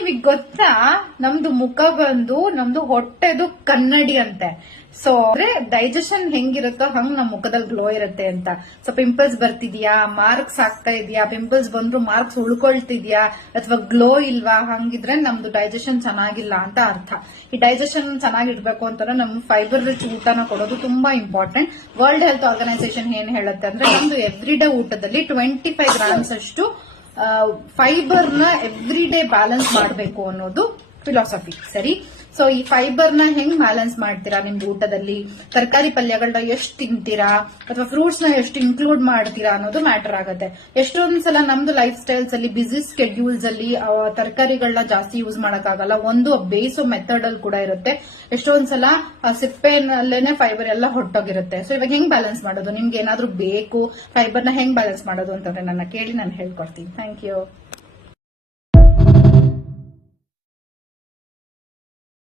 ನಿಮಗ್ ಗೊತ್ತಾ, ನಮ್ದು ಮುಖ ಬಂದು ನಮ್ದು ಹೊಟ್ಟೆದು ಕನ್ನಡಿ ಅಂತೆ. ಸೊ ಅಂದ್ರೆ ಡೈಜೆಷನ್ ಹೆಂಗಿರುತ್ತೋ ಹಂಗ್ ನಮ್ ಮುಖದಲ್ಲಿ ಗ್ಲೋ ಇರುತ್ತೆ ಅಂತ. ಸೊ ಪಿಂಪಲ್ಸ್ ಬರ್ತಿದ್ಯಾ, ಮಾರ್ಕ್ಸ್ ಆಗ್ತಾ ಇದೆಯಾ, ಪಿಂಪಲ್ಸ್ ಬಂದ್ರು ಮಾರ್ಕ್ಸ್ ಉಳ್ಕೊಳ್ತಿದ್ಯಾ ಅಥವಾ ಗ್ಲೋ ಇಲ್ವಾ, ಹಂಗಿದ್ರೆ ನಮ್ದು ಡೈಜೆಷನ್ ಚೆನ್ನಾಗಿಲ್ಲ ಅಂತ ಅರ್ಥ. ಈ ಡೈಜೆಷನ್ ಚೆನ್ನಾಗಿರ್ಬೇಕು ಅಂತಂದ್ರೆ ನಮ್ಗೆ ಫೈಬರ್ ರಿಚ್ ಊಟನ ಕೊಡೋದು ತುಂಬಾ ಇಂಪಾರ್ಟೆಂಟ್. ವರ್ಲ್ಡ್ ಹೆಲ್ತ್ ಆರ್ಗನೈಸೇಷನ್ ಏನ್ ಹೇಳುತ್ತೆ ಅಂದ್ರೆ ನಮ್ದು ಎವ್ರಿ ಡೇ ಊಟದಲ್ಲಿ 25 ಗ್ರಾಮ್ಸ್ ಅಷ್ಟು ಫೈಬರ್ ನ ಎವ್ರಿ ಡೇ ಬ್ಯಾಲೆನ್ಸ್ ಮಾಡಬೇಕು ಅನ್ನೋದು ಫಿಲಾಸಫಿ. ಸರಿ, ಸೊ ಈ ಫೈಬರ್ ನ ಹೆಂಗ್ ಬ್ಯಾಲೆನ್ಸ್ ಮಾಡ್ತೀರಾ ನಿಮ್ದು ಊಟದಲ್ಲಿ, ತರಕಾರಿ ಪಲ್ಯಗಳನ್ನ ಎಷ್ಟು ತಿಂತೀರಾ ಅಥವಾ ಫ್ರೂಟ್ಸ್ ನ ಎಷ್ಟು ಇನ್ಕ್ಲೂಡ್ ಮಾಡ್ತೀರಾ ಅನ್ನೋದು ಮ್ಯಾಟರ್ ಆಗುತ್ತೆ. ಎಷ್ಟೊಂದ್ಸಲ ನಮ್ದು ಲೈಫ್ ಸ್ಟೈಲ್ಸ್ ಅಲ್ಲಿ ಬಿಸಿ ಸ್ಕೆಡ್ಯೂಲ್ಸ್ ಅಲ್ಲಿ ತರಕಾರಿಗಳನ್ನ ಜಾಸ್ತಿ ಯೂಸ್ ಮಾಡಕ್ಕಾಗಲ್ಲ. ಒಂದು ಬೇಯಿಸೋ ಮೆಥಡ್ ಅಲ್ಲಿ ಕೂಡ ಇರುತ್ತೆ. ಎಷ್ಟೊಂದ್ಸಲ ಸಿಪ್ಪೆನಲ್ಲೇನೆ ಫೈಬರ್ ಎಲ್ಲ ಹೊಟ್ಟೋಗಿರುತ್ತೆ. ಸೊ ಇವಾಗ ಹೆಂಗ್ ಬ್ಯಾಲೆನ್ಸ್ ಮಾಡೋದು, ನಿಮ್ಗೆ ಏನಾದ್ರೂ ಬೇಕು ಫೈಬರ್ ನ ಹೆಂಗ್ ಬ್ಯಾಲೆನ್ಸ್ ಮಾಡೋದು ಅಂತಂದ್ರೆ ನನ್ನ ಕೇಳಿ ನಾನು ಹೇಳ್ಕೊಡ್ತೀನಿ. Thank you.